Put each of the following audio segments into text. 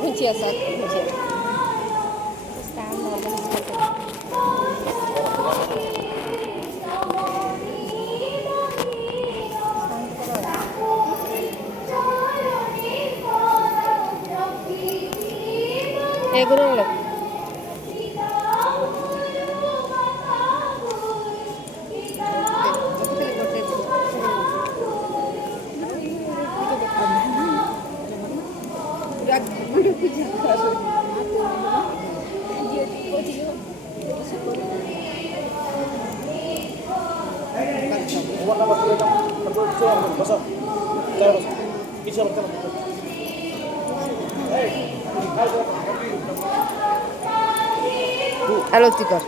भुजिया साग भुजिया एक रोल आलू टिकर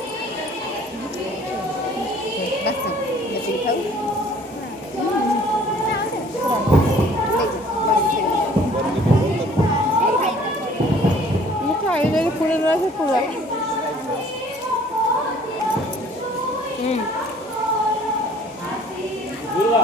पूरे पूरा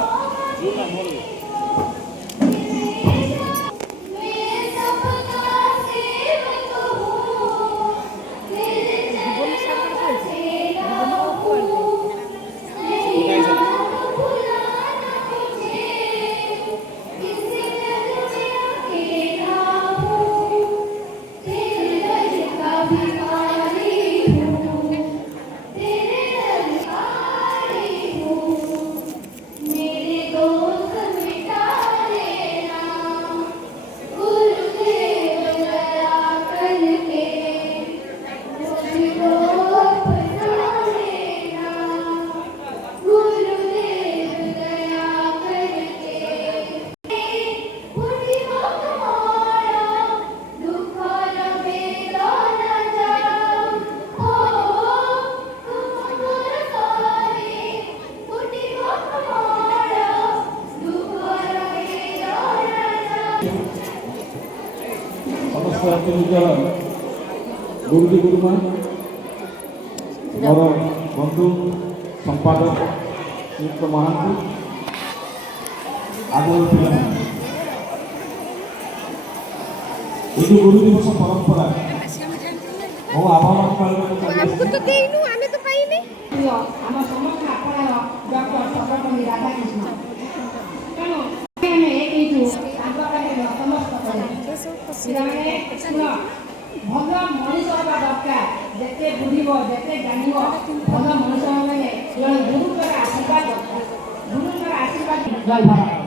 गुरुजी गुरुमा मोर बंधु संपादक श्रीयुक्त महांती आगे ये गुरु दिवस परंपरा मो आभार हमको तो देइनु आमे तो पाइने हम समस्त आपण डॉक्टर सर्वपल्ली राधाकृष्ण कनो हमें एक ही आगो का समस्त पिलाने सुन भल मनीष हवा दरकार जेते बुझब जेते जान भल मनीष मैंने गुरुकर आशीर्वाद दरकार गुरुकर आशीर्वाद जय भारत।